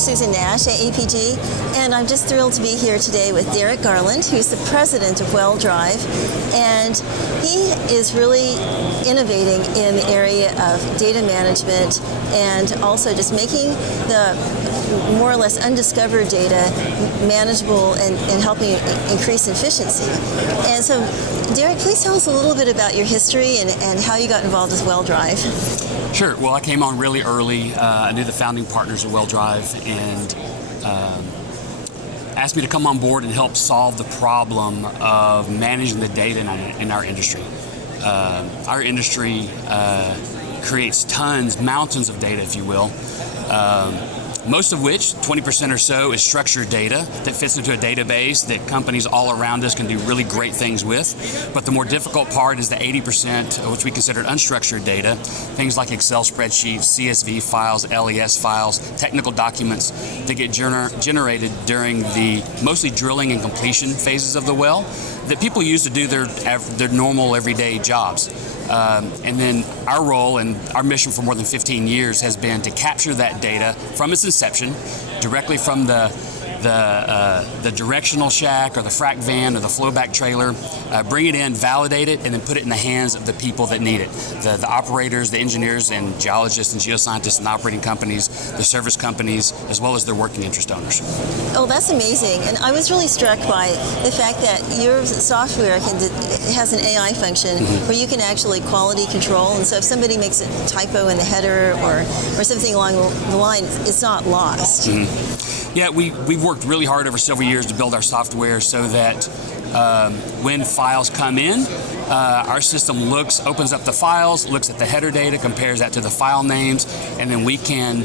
Susan Nash at APG, and I'm just thrilled to be here today with Garland, who's the president of WellDrive, and he is really innovating in the area of data management and also just making the more or less undiscovered data manageable and helping increase efficiency. And so, Derek, please tell us a little bit about your history and how you got involved with WellDrive. Sure. Well, I came on really early. I knew the founding partners of WellDrive and asked me to come on board and help solve the problem of managing the data in our industry. Our industry creates mountains of data, if you will. Most of which, 20% or so, is structured data that fits into a database that companies all around us can do really great things with. But the more difficult part is the 80%, which we consider unstructured data, things like Excel spreadsheets, CSV files, LES files, technical documents that get generated during the mostly drilling and completion phases of the well that people use to do their normal everyday jobs. And then our role and our mission for more than 15 years has been to capture that data from its inception, directly from the directional shack or the frac van or the flowback trailer, bring it in, validate it, and then put it in the hands of the people that need it. The operators, the engineers, and geologists and geoscientists and operating companies, the service companies, as well as their working interest owners. Oh, that's amazing. And I was really struck by the fact that your software has an AI function where you can actually quality control. And so if somebody makes a typo in the header or something along the line, it's not lost. Yeah, we've worked really hard over several years to build our software so that when files come in, our system opens up the files, looks at the header data, compares that to the file names, and then we can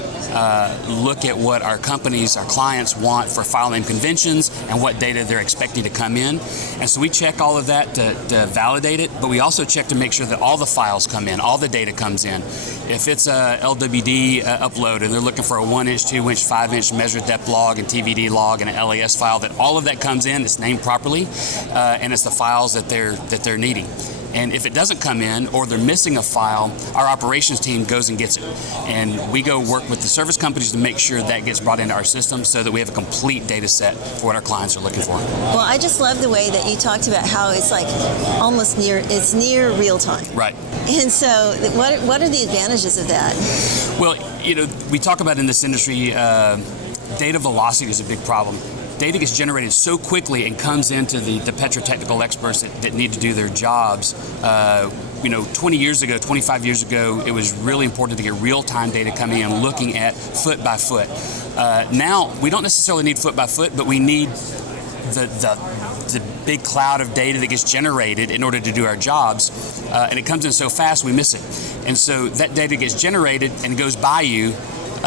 look at what our clients want for file name conventions and what data they're expecting to come in. And so we check all of that to validate it, but we also check to make sure that all the files come in, all the data comes in. If it's a LWD upload and they're looking for a 1-inch, 2-inch, 5-inch measured depth log and TVD log and an LES file, that all of that comes in, it's named properly, and it's the files that they're needing. And if it doesn't come in or they're missing a file, our operations team goes and gets it. And we go work with the service companies to make sure that gets brought into our system so that we have a complete data set for what our clients are looking for. Well, I just love the way that you talked about how it's like almost near real time. Right. And so what are the advantages of that? Well, we talk about in this industry, data velocity is a big problem. Data gets generated so quickly and comes into the petrotechnical experts that need to do their jobs. 20 years ago, 25 years ago, it was really important to get real-time data coming in and looking at foot by foot. Now, we don't necessarily need foot by foot, but we need the big cloud of data that gets generated in order to do our jobs, and it comes in so fast we miss it. And so that data gets generated and goes by you.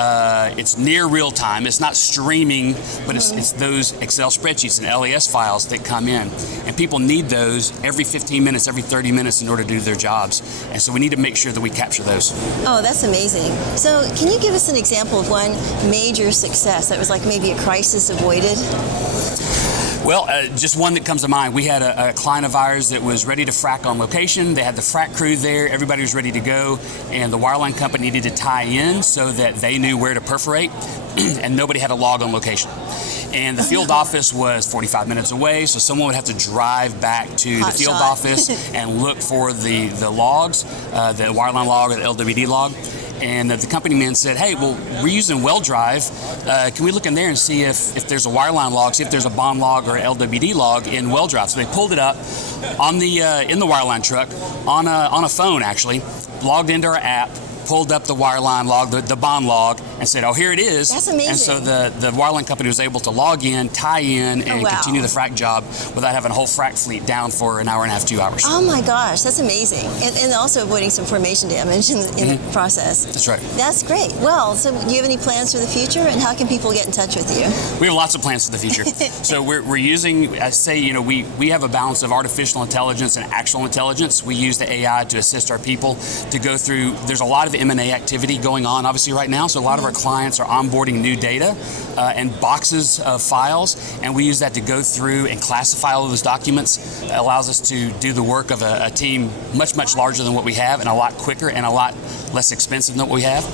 It's near real time. It's not streaming, but it's those Excel spreadsheets and LES files that come in. And people need those every 15 minutes, every 30 minutes in order to do their jobs. And so we need to make sure that we capture those. Oh, that's amazing. So can you give us an example of one major success that was like maybe a crisis avoided? Well, just one that comes to mind. We had a client of ours that was ready to frack on location. They had the frack crew there. Everybody was ready to go. And the wireline company needed to tie in so that they knew where to perforate. And nobody had a log on location. And the field office was 45 minutes away, so someone would have to drive back to the field office and look for the logs, the wireline log or the LWD log. And the company man said, hey, well, we're using WellDrive. Can we look in there and see if there's a wireline log, see if there's a bond log or an LWD log in WellDrive? So they pulled it up on in the wireline truck, on a phone actually, logged into our app, pulled up the wireline log, the bond log, and said, oh, here it is. That's amazing. And so the wireline company was able to log in, tie in, and continue the frac job without having a whole frac fleet down for an hour and a half, 2 hours. Oh my gosh, that's amazing. And also avoiding some formation damage in the process. That's right. That's great. Well, so do you have any plans for the future, and how can people get in touch with you? We have lots of plans for the future. So we're using, I say, we have a balance of artificial intelligence and actual intelligence. We use the AI to assist our people to go through, there's a lot of M&A activity going on obviously right now, so a lot of our clients are onboarding new data and boxes of files, and we use that to go through and classify all of those documents. It allows us to do the work of a team much larger than what we have, and a lot quicker and a lot less expensive than what we have.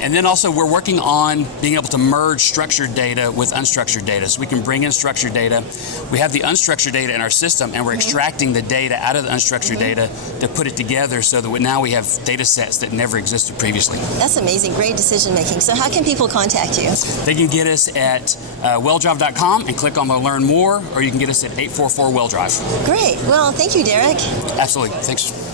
And then also we're working on being able to merge structured data with unstructured data. So we can bring in structured data. We have the unstructured data in our system, and we're extracting the data out of the unstructured data to put it together so that now we have data sets that never existed previously. That's amazing. Great decision making. So how can people contact you? They can get us at WellDrive.com and click on the Learn More, or you can get us at 844-WellDrive. Great. Well, thank you, Derek. Absolutely. Thanks.